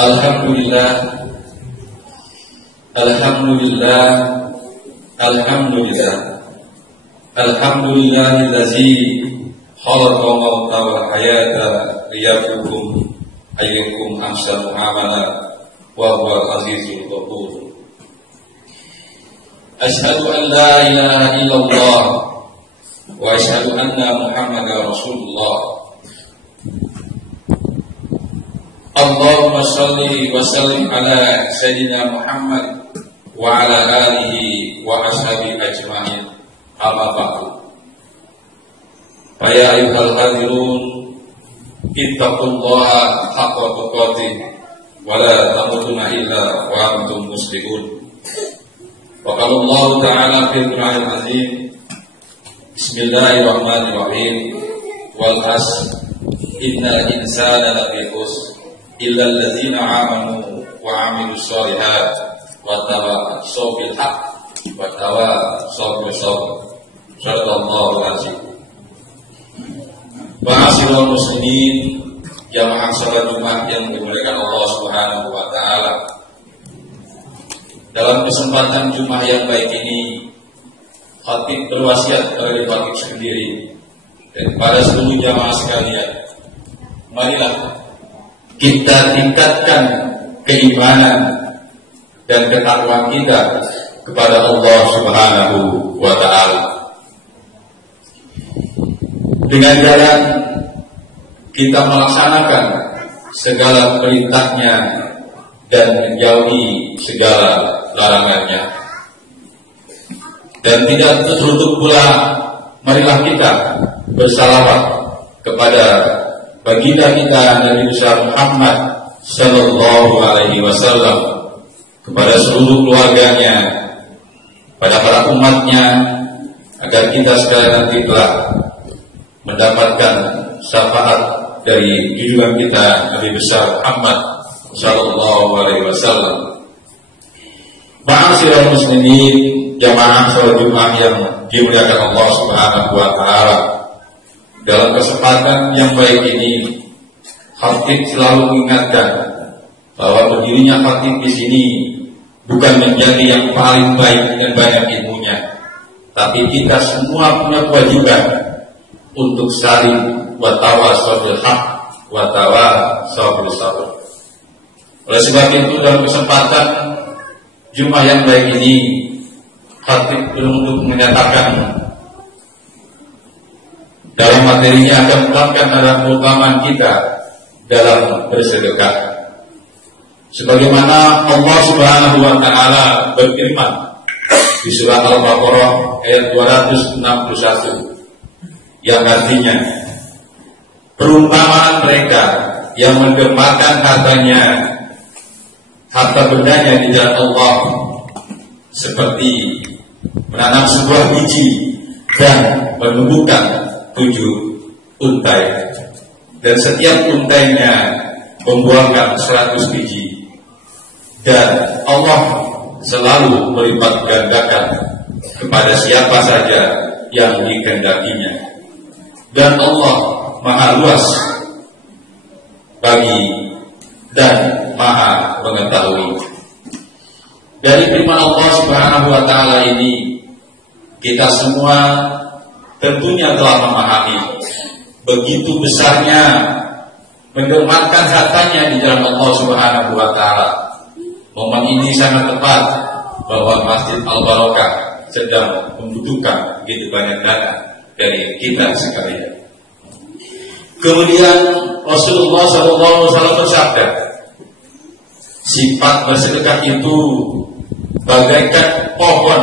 Alhamdulillah, Alhamdulillah, Alhamdulillah, Alhamdulillahillazi khalaqa mauta wal hayata liyabluwakum ayyukum ahsanu amala wa huwal azizul ghafur. Asyhadu an la ilaha illallah wa asyhadu anna Muhammadar Rasulullah. Allahumma shalli wa sallim ala sayyidina Muhammad wa ala alihi wa ashabihi ajma'in. Amma ba'du. Ya ayyuhal hadirun, ittaqullaha haqqa tuqatih wa la tamutunna illa wa antum muslimun. Wa qala Allah ta'ala fil Qur'anil azim, Bismillahirrahmanirrahim, wal 'asr innal insana lafi khusr illa alladzina amanu wa 'amilus shalihat wa tawassaw bil haqq wa tawassaw bis sabr. Sallallahu alaihi wasallam. Ma'asyiral muslimin, jamaah salat Jumat yang dimuliakan Allah Subhanahu wa taala. Dalam kesempatan Jumat yang baik ini, khatib berwasiat oleh khatib sendiri dan kepada seluruh jamaah sekalian, marilah kita tingkatkan keimanan dan ketakwaan kita kepada Allah Subhanahu wa taala. Dengan jalan kita melaksanakan segala perintahnya dan menjauhi segala larangannya. Dan tidak tertutup pula, marilah kita bersalawat kepada baginda kita Nabi besar Muhammad sallallahu alaihi wasallam, kepada seluruh keluarganya, pada para umatnya, agar kita sekalian nanti telah mendapatkan syafaat dari junjungan kita Nabi besar Muhammad sallallahu alaihi wasallam. Ma'asyiral muslimin, jamaah salat Jumat yang dimuliakan Allah Subhanahu wa taala. Dalam kesempatan yang baik ini, khatib selalu mengingatkan bahwa berdirinya khatib di sini bukan menjadi yang paling baik dan banyak ilmunya, tapi kita semua punya kewajiban untuk saling watawasau bil haq watawasau bis sabr. Oleh sebab itu, dalam kesempatan Jumat yang baik ini, khatib untuk menyatakan dalam materinya akan menerapkan dalam keutamaan kita dalam bersedekah. Sebagaimana Allah Subhanahu wa taala berfirman di surah Al-Baqarah ayat 261, yang artinya perumpamaan mereka yang menggemparkan harta bendanya di jalan Allah seperti menanam sebuah biji dan menumbuhkan 7 untai, dan setiap untainya membuahkan 100 biji, dan Allah selalu melipat gandakan kepada siapa saja yang dikehendakinya. Dan Allah Maha luas bagi dan Maha mengetahui. Dari firman Allah Subhanahu wa taala ini, kita semua tentunya telah memahami begitu besarnya menggemarkan hartanya di jalan Allah Subhanahu wa taala. Momen ini sangat tepat bahwa Masjid Al-Barakah sedang membutuhkan begitu banyak dana dari kita sekalian. Kemudian Rasulullah SAW bersabda, sifat bersedekah itu bagaikan pohon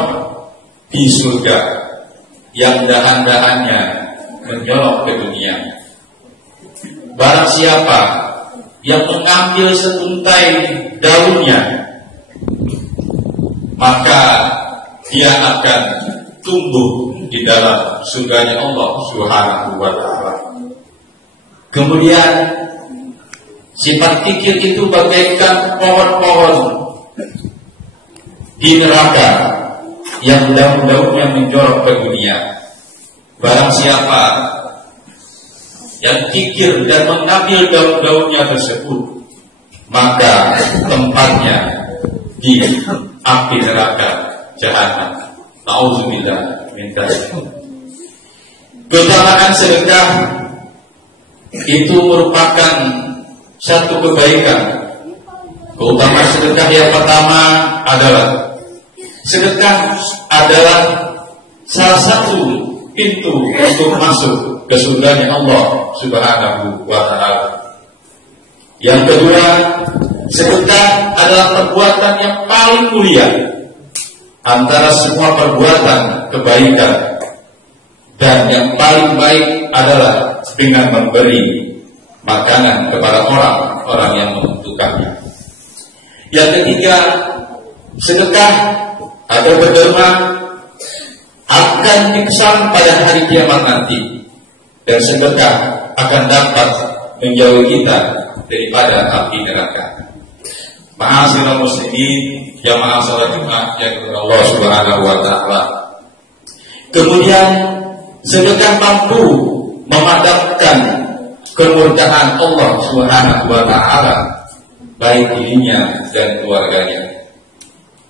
di surga yang dahan-dahannya menjorok ke dunia. Barang siapa yang mengambil seuntai daunnya, maka dia akan tumbuh di dalam surganya Allah Subhanahu wa taala. Kemudian sifat kikir itu bagaikan pohon-pohon di neraka yang daun-daunnya menjorok ke dunia. Barang siapa yang kikir dan mengambil daun-daunnya tersebut, maka tempatnya di api neraka jahanam. Nauzubillah min dzalik. Keutamaan sedekah itu merupakan satu kebaikan. Keutamaan sedekah yang pertama adalah sedekah adalah salah satu pintu untuk masuk ke surganya Allah Subhanahu wa ta'ala. Yang kedua, sedekah adalah perbuatan yang paling mulia antara semua perbuatan kebaikan, dan yang paling baik adalah dengan memberi makanan kepada orang-orang yang membutuhkannya. Yang ketiga, sedekah atau berderma akan dikesan pada hari kiamat nanti, dan sedekah akan dapat menjauhi kita daripada api neraka. Ma'asyiral muslimin, jamaah salat Jumat yang dimuliakan Allah Subhanahu wa ta'ala. Kemudian sedekah mampu memadamkan kemurkaan Allah Subhanahu wa ta'ala baik dirinya dan keluarganya.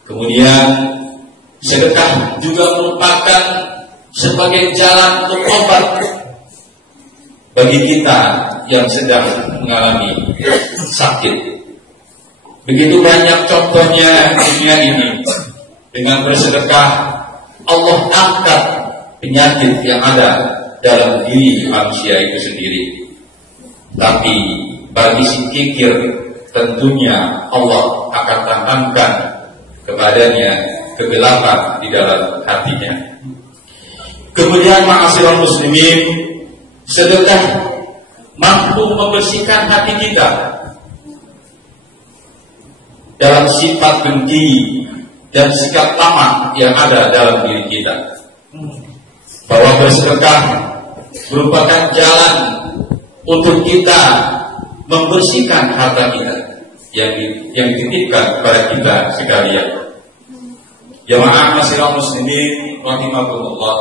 Kemudian sedekah juga merupakan sebagai jalan untuk obat bagi kita yang sedang mengalami sakit. Begitu banyak contohnya dunia ini. Dengan bersedekah Allah angkat penyakit yang ada dalam diri manusia itu sendiri. Tapi bagi si kikir, tentunya Allah akan tanamkan kepadanya kegelapan di dalam hatinya. Kemudian ma'asyiral muslimin, sedekah mampu membersihkan hati kita dalam sifat dengki dan sikap tamak yang ada dalam diri kita. Bahwa bersedekah merupakan jalan untuk kita membersihkan harta kita yang dititipkan kepada kita sekalian. Jamaah ma'asyiral muslimin rahimakumullah.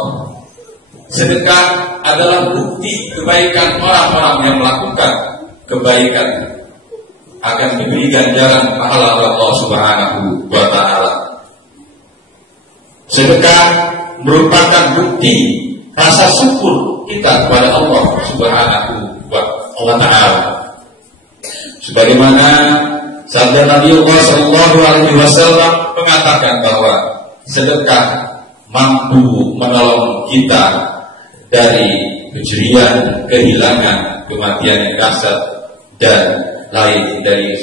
Sedekah adalah bukti kebaikan orang-orang yang melakukan kebaikan akan diberi ganjaran pahala Allah Subhanahu wa ta'ala. Sedekah merupakan bukti rasa syukur kita kepada Allah Subhanahu wa ta'ala. Sebagaimana sabda Nabi sallallahu alaihi wasallam mengatakan bahwa sedekah mampu menolong kita dari kejerian, kehilangan, kematian yang dahsyat, dan lain dari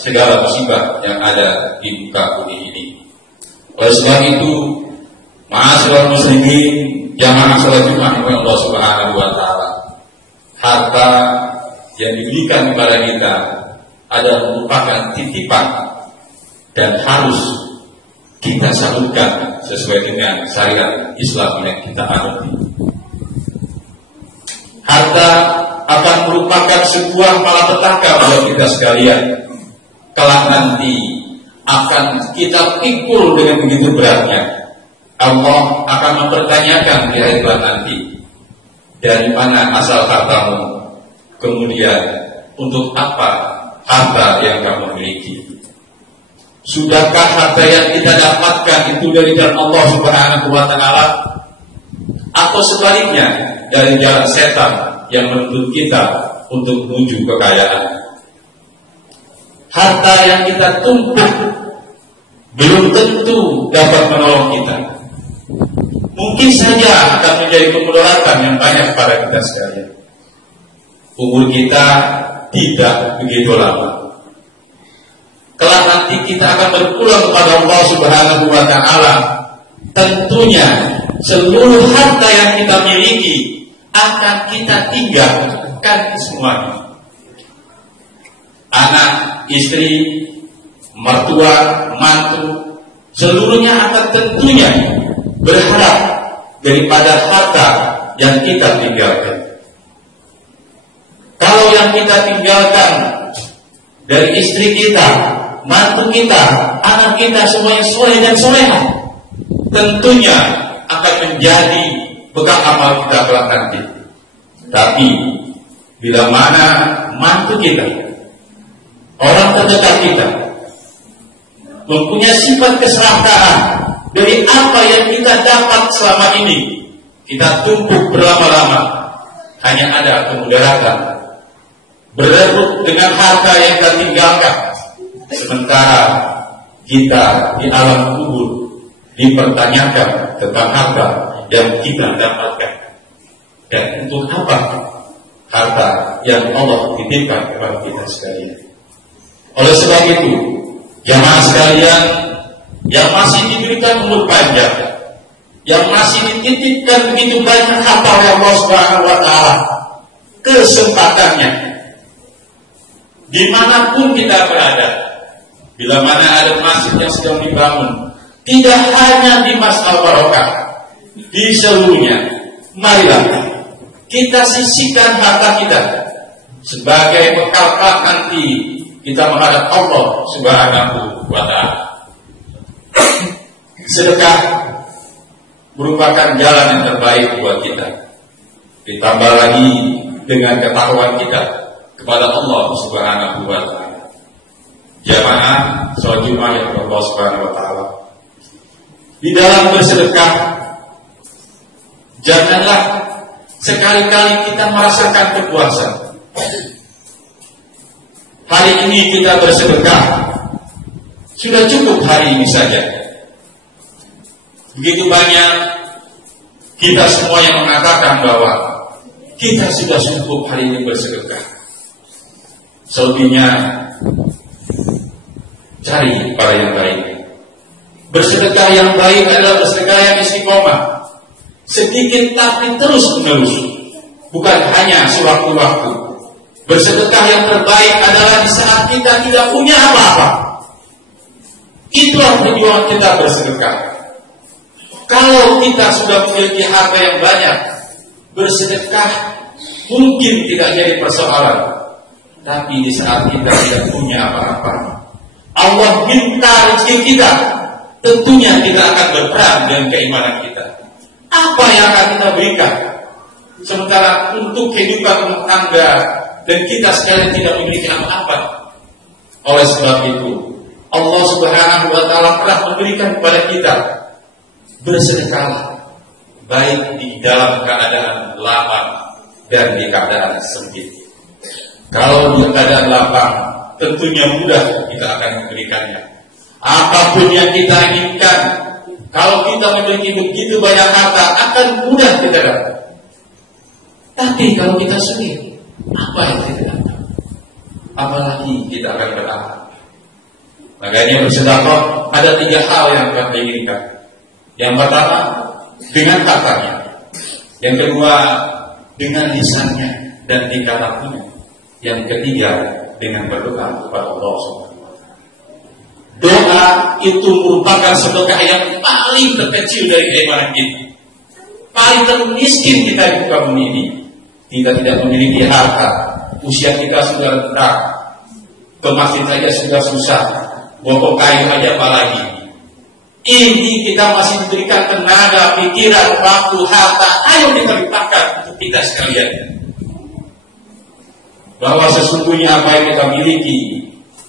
segala musibah yang ada di muka bumi ini. Oleh sebab itu, ma'asyiral muslimin, jamaah salat Jumat yang Allah Subhanahu wa ta'ala, harta yang diberikan kepada kita adalah merupakan titipan dan harus kita salurkan sesuai dengan syariat Islam yang kita anut. Harta akan merupakan sebuah malapetaka buat kita sekalian. Kelak nanti akan kita pikul dengan begitu beratnya. Allah akan mempertanyakan di hari kiamat nanti, dari mana asal hartamu? Kemudian untuk apa harta yang kamu miliki? Sudahkah harta yang kita dapatkan itu dari jalan Allah Subhanahu wa ta'ala, atau sebaliknya dari jalan setan yang menuntut kita untuk menuju kekayaan? Harta yang kita tumpuk belum tentu dapat menolong kita. Mungkin saja akan menjadi kemudaratan yang banyak pada kita sekalian. Umur kita tidak begitu lama. Kelak nanti kita akan berpulang kepada Allah Subhanahu wa ta'ala. Tentunya seluruh harta yang kita miliki akan kita tinggalkan semuanya. Anak, istri, mertua, mantu, seluruhnya akan tentunya berharap daripada harta yang kita tinggalkan. Kalau yang kita tinggalkan dari istri kita, mantu kita, anak kita, semuanya soleh dan soleha, tentunya akan menjadi bekal amal kita kelak nanti. Tapi bila mana mantu kita, orang terdekat kita, mempunyai sifat keserakahan dari apa yang kita dapat selama ini. Kita tumpuk berlama-lama, hanya ada kemudaratan, berebut dengan harta yang kita tinggalkan. Sementara kita di alam kubur dipertanyakan tentang harta yang kita dapatkan. Dan untuk apa harta yang Allah titipkan kepada kita sekalian? Oleh sebab itu, jamaah sekalian yang masih diberikan umur panjang, yang masih dititipkan begitu banyak harta oleh Allah Subhanahu wa Ta'ala, kesempatannya dimanapun kita berada, bila mana ada masjid yang sedang dibangun, tidak hanya di Masjid Al-Barokah, di seluruhnya, marilah kita sisihkan harta kita sebagai bekal nanti kita menghadap Allah Subhanahu wa Ta'ala. Sedekah merupakan jalan yang terbaik buat kita. Ditambah lagi dengan ketakwaan kita kepada Allah Subhanahu wa Ta'ala. Jamaah sholat Jumat yang Allah Subhanahu wa Ta'ala, di dalam bersedekah janganlah sekali-kali kita merasakan kepuasan. Hari ini kita bersedekah, sudah cukup hari ini saja. Begitu banyak kita semua yang mengatakan bahwa kita sudah cukup hari ini bersedekah. Selebihnya cari pada yang baik. Bersedekah yang baik adalah bersedekah yang istiqomah, sedikit tapi terus menerus, bukan hanya sewaktu-waktu. Bersedekah yang terbaik adalah di saat kita tidak punya apa-apa. Itulah tujuan kita bersedekah. Kalau kita sudah memiliki harta yang banyak, bersedekah mungkin tidak jadi persoalan. Tapi di saat kita tidak punya apa-apa, Allah minta rezeki kita, tentunya kita akan berperan dengan keimanan kita. Apa yang akan kita berikan? Sementara untuk kehidupan rumah tangga dan kita sekalian tidak memiliki apa-apa. Oleh sebab itu, Allah Subhanahu wa Ta'ala telah memberikan kepada kita, bersedekahlah, baik di dalam keadaan lapang dan di keadaan sempit. Kalau di keadaan lapang, tentunya mudah kita akan memberikannya. Apapun yang kita inginkan, kalau kita memiliki begitu banyak harta, akan mudah kita dapat. Tapi kalau kita sulit, apa yang kita dapat? Apalagi kita akan berharap. Makanya bersedekah ada 3 hal yang kita inginkan. Yang pertama, dengan hartanya. Yang kedua, dengan lisannya dan tingkah lakunya. Yang ketiga, dengan berdoa kepada Allah Subhanahu wa Ta'ala. Doa itu merupakan sedekah yang paling terkecil dari keimanan kita. Paling termiskin kita di muka bumi ini. Kita tidak memiliki harta, usia kita sudah rendah, ke masjid saja sudah susah, bawa kayu aja apalagi. Ini kita masih diberikan tenaga, pikiran, waktu, harta. Ayo kita letakkan untuk kita sekalian, bahwa sesungguhnya apa yang kita miliki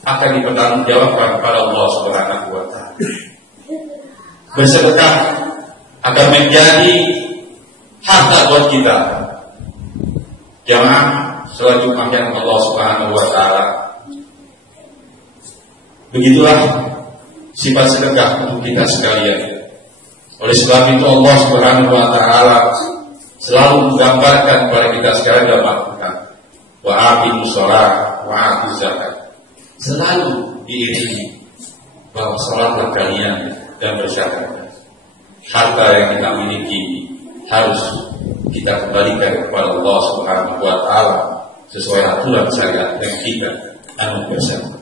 akan dipertanggungjawabkan kepada Allah Subhanahu wa Ta'ala. Bersedekah akan menjadi harta buat kita. Jamaah sholat Jumat yang Allah Subhanahu wa Ta'ala, begitulah sifat sedekah untuk kita sekalian. Oleh sebab itu Allah Subhanahu wa Ta'ala selalu menggambarkan kepada kita sekalian dalam Al-Quran, wa aqimus shalah wa atuz zakat. Selalu diiringi bahwa salatlah kalian dan berzakat. Harta yang kita miliki harus kita kembalikan kepada Allah Subhanahu wa Ta'ala sesuai aturan syariat yang kita anut bersama.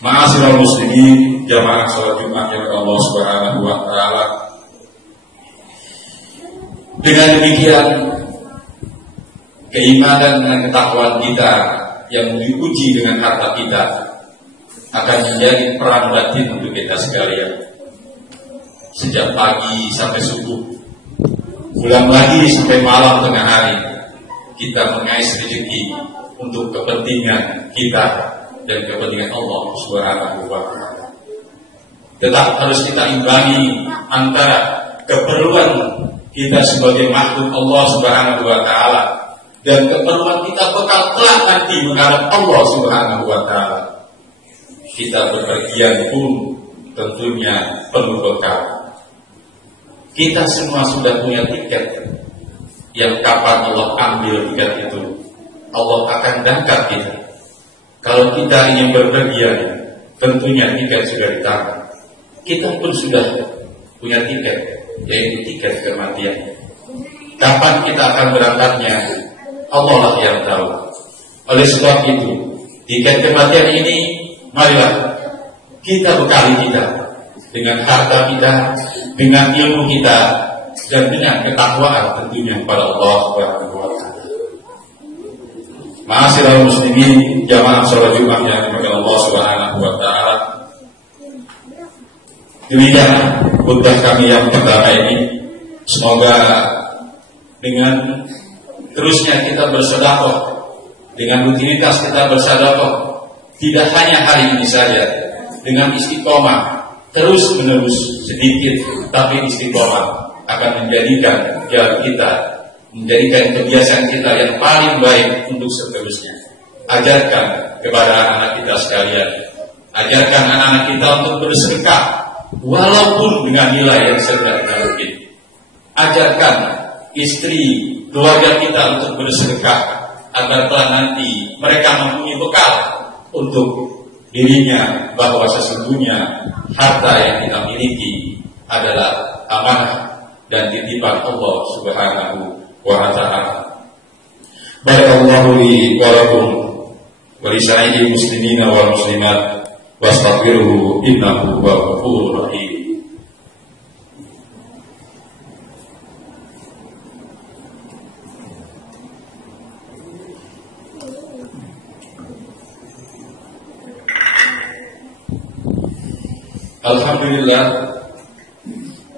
Ma'asyiral muslimin, jamaah salat Jumat yang Allah Subhanahu wa Ta'ala. Dengan demikian, keimanan dan ketakwaan kita yang diuji dengan harta kita akan menjadi peran batin untuk kita sekalian. Sejak pagi sampai subuh, pulang lagi sampai malam tengah hari, kita mengais rezeki untuk kepentingan kita dan kepentingan Allah Subhanahu wa Ta'ala. Tetap harus kita imbangi antara keperluan kita sebagai makhluk Allah Subhanahu wa Ta'ala dan keperluan kita bekal kelak nanti menghadap Allah Subhanahu wa Ta'ala. Kita bepergian pun tentunya perlu bekal. Kita semua sudah punya tiket yang kapan Allah ambil tiket itu, Allah akan dangkap kita. Kalau kita ingin berpergian, tentunya tiket sudah di tangan. Kita pun sudah punya tiket, yaitu tiket kematian. Kapan kita akan berangkatnya, Allah lah yang tahu. Oleh sebab itu, tiket kematian ini, marilah kita bekali kita dengan harta kita, dengan ilmu kita, dan dengan ketakwaan tentunya kepada Allah Subhanahu wa Ta'ala. Ma'asyiral muslimin, jamaah salat Jumat yang dimuliakan Allah Subhanahu wa Ta'ala. Demikian khutbah kami yang pertama ini. Semoga dengan terusnya kita bersedekah, dengan rutinitas kita bersedekah, tidak hanya hari ini saja, dengan istiqomah terus menerus sedikit tapi istiqomah akan menjadikan jalan kita, menjadikan kebiasaan kita yang paling baik untuk seterusnya. Ajarkan kepada anak-anak kita sekalian, ajarkan anak-anak kita untuk bersedekah walaupun dengan nilai yang sederhana mungkin. Ajarkan istri, keluarga kita untuk bersedekah agar kelak nanti mereka mempunyai bekal untuk dirinya, bahwa sesungguhnya harta yang kita miliki adalah amanah dan titipan Allah Subhanahu wa Ta'ala. Barakallahu li wa lakum wa li sa'iril muslimina wal muslimat wastaghfiruhu innahu huwal ghafurur rahim.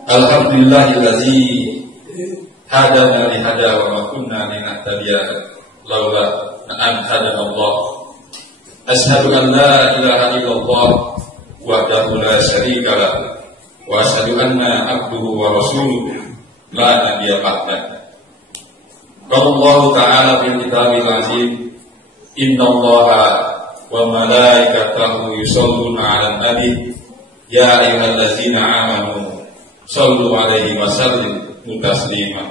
Alhamdulillahillazi hadana li hada wa ma kunna linahtadiya laula an hadana Allah. Asyhadu an la ilaha illallah wahdahu la syarika lah wa asyhadu anna abduhu wa rasuluhu la nabiyya ba'dah. Qala Allah ta'ala fil kitabil azim, innallaha wa malaikatahu yusholluna 'alan nabi ya ayyuhallazina amanu shallu 'alaihi wa sallimu taslima.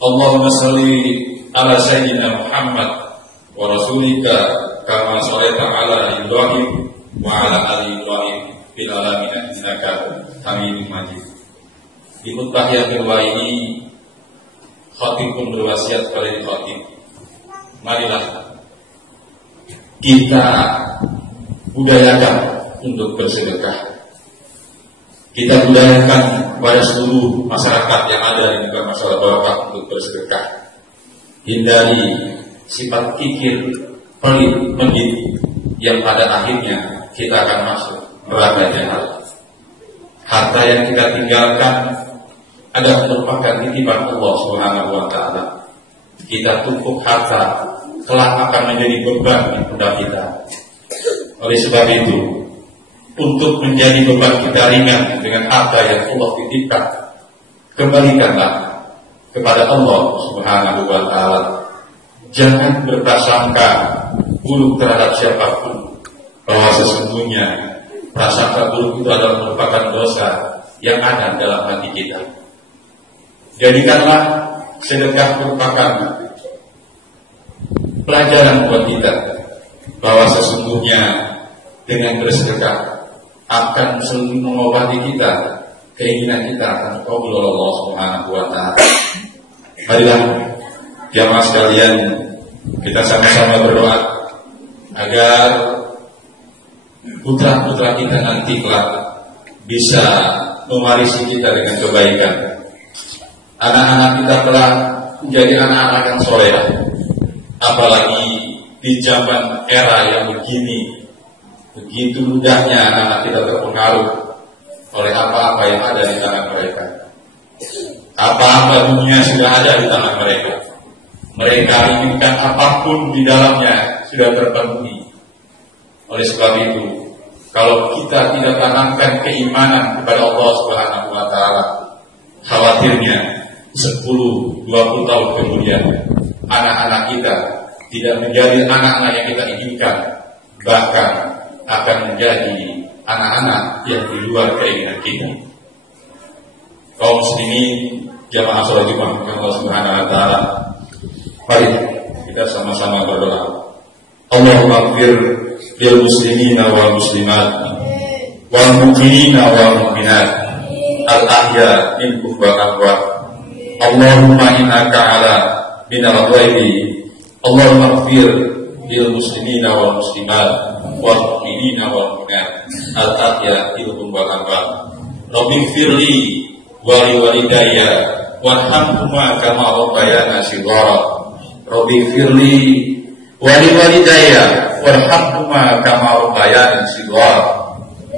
Allahumma shalli ala sayyidina Muhammad wa rasulika kama shallaita ala Ibrahim wa ala ali Ibrahim fil alamin innaka Hamidum Majid. Di khutbah yang kedua ini, khatib pun berwasiat kepada khatib, marilah kita budayakan untuk bersedekah. Kita budayakan kepada seluruh masyarakat yang ada di muka masalah barakah untuk bersedekah. Hindari sifat kikir, pelit, medit yang pada akhirnya kita akan masuk neraka jahat. Harta yang kita tinggalkan adalah merupakan titipan Allah Subhanahu wa Ta'ala. Kita tumpuk harta, kelak akan menjadi beban di pundak kita. Oleh sebab itu, untuk menjadi beban kita ringan dengan harta yang Allah titipkan, kembalikanlah kepada Allah Subhanahu wa Ta'ala. Jangan berprasangka buruk terhadap siapapun, bahwa sesungguhnya prasangka buruk itu adalah merupakan dosa yang ada dalam hati kita. Jadikanlah sedekah merupakan pelajaran buat kita, bahwa sesungguhnya dengan bersedekah akan selalu mengobati kita, keinginan kita akan dikabul oleh Allah Subhanahu wa Ta'ala. Marilah jamaah sekalian, kita sama-sama berdoa agar putra-putra kita nanti kelak bisa mewarisi kita dengan kebaikan. Anak-anak kita kelak menjadi anak-anak yang soleh. Apalagi di zaman era yang begini, begitu mudahnya anak-anak kita terpengaruh oleh apa-apa yang ada di tangan mereka. Apa-apa dunia sudah ada di tangan mereka. Mereka inginkan apapun di dalamnya sudah terpenuhi. Oleh sebab itu, kalau kita tidak tanamkan keimanan kepada Allah Subhanahu wa taala, khawatirnya 10-20 tahun kemudian anak-anak kita tidak menjadi anak-anak yang kita inginkan, bahkan akan menjadi anak-anak yang di luar keinginan kita. Kaum muslimin, jamaah salat Jumat Allah Subhanahu wa taala, mari kita sama-sama berdoa. Allahumma ighfir lil muslimina wal muslimat wal mu'minina wal mu'minat al ahya minhum wal amwat. Allahumma innaka ala minal ghaibi. Allahumma ighfir lil muslimina wal muslimat wal mu'minina wal mu'minat al ahya minhum wal amwat. Rabbi ighfirli wa li walidayya warhamhuma kama rabbayana shighara. Rabbi ighfirli wa li walidayya warhamhuma kama rabbayani shighara.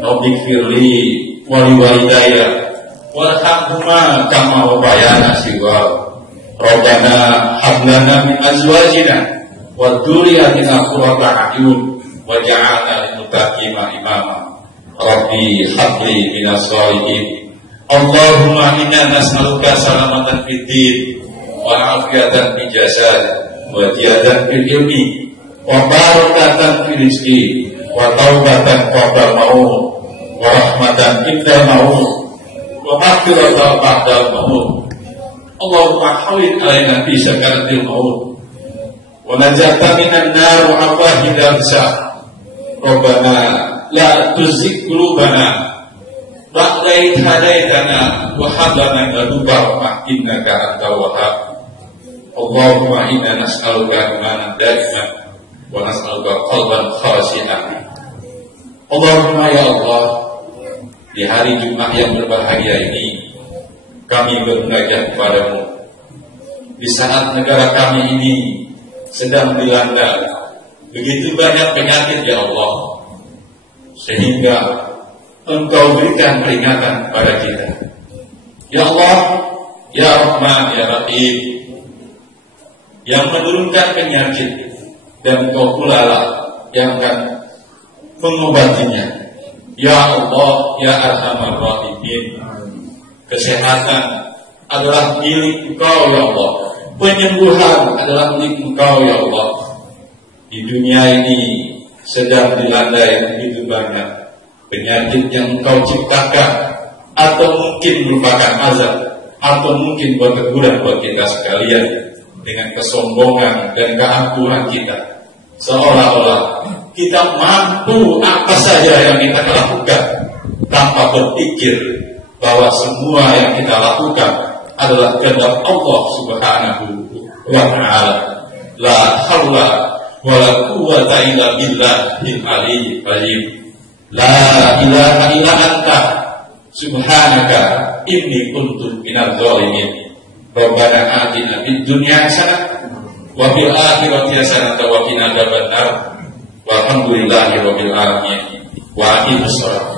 Rabbi ighfirli wa li walidayya warhamhuma kama rabbayani shighara. Rabbana hab lana min azwajina wa dhurriyyatina qurrata a'yun waj'alna lil muttaqina imama. Rabbi hab li minas shalihin. Allahumma inna nas'aluka salamatan fid din wa afiyatan fil jasad wa ziyadatan fil ilmi wa barakatan fil rizqi wa taubatan qabla maut wa rahmatan inda maut wa maghfiratan ba'da maut. Allahumma hawwin alaina fi sakaratil maut wa najatan minan nar wa afahidal hisab. Rabbana la tuzigh qulubana ba'da idh hadaitana wa hab lana min ladunka rahmah innaka antal wahhab. Allahumma inna nas'aluka imanan da'iman wa nas'aluka qalban khashi'an. Allahumma ya Allah, di hari Jumat yang berbahagia ini kami bermunajat kepadamu. Di saat negara kami ini sedang dilanda begitu banyak penyakit ya Allah, sehingga Engkau berikan peringatan kepada kita. Ya Allah, ya Rahman, ya Rahim, yang menurunkan penyakit, dan Engkau pula lah yang akan mengobatinya. Ya Allah, ya Arhamar Rahimin, kesehatan adalah milik Engkau ya Allah, penyembuhan adalah milik Engkau ya Allah. Di dunia ini sedang dilanda yang begitu banyak penyakit yang Engkau ciptakan, atau mungkin merupakan azab, atau mungkin buat teguran buat kita sekalian, dengan kesombongan dan keangkuhan kita, seolah-olah kita mampu apa saja yang kita lakukan, tanpa berpikir bahwa semua yang kita lakukan adalah kehendak Allah Subhanahu wa ta'ala. La haula wa la quwwata illa billahil aliyyil azim. La ilaha illa anta subhanaka inni kuntu minadz zalimin. Rabbana atina fid dunya hasanah wa fil akhirati hasanah wa qina adzabannar. Walhamdulillahi rabbil alamin. Wa aqimus shalah.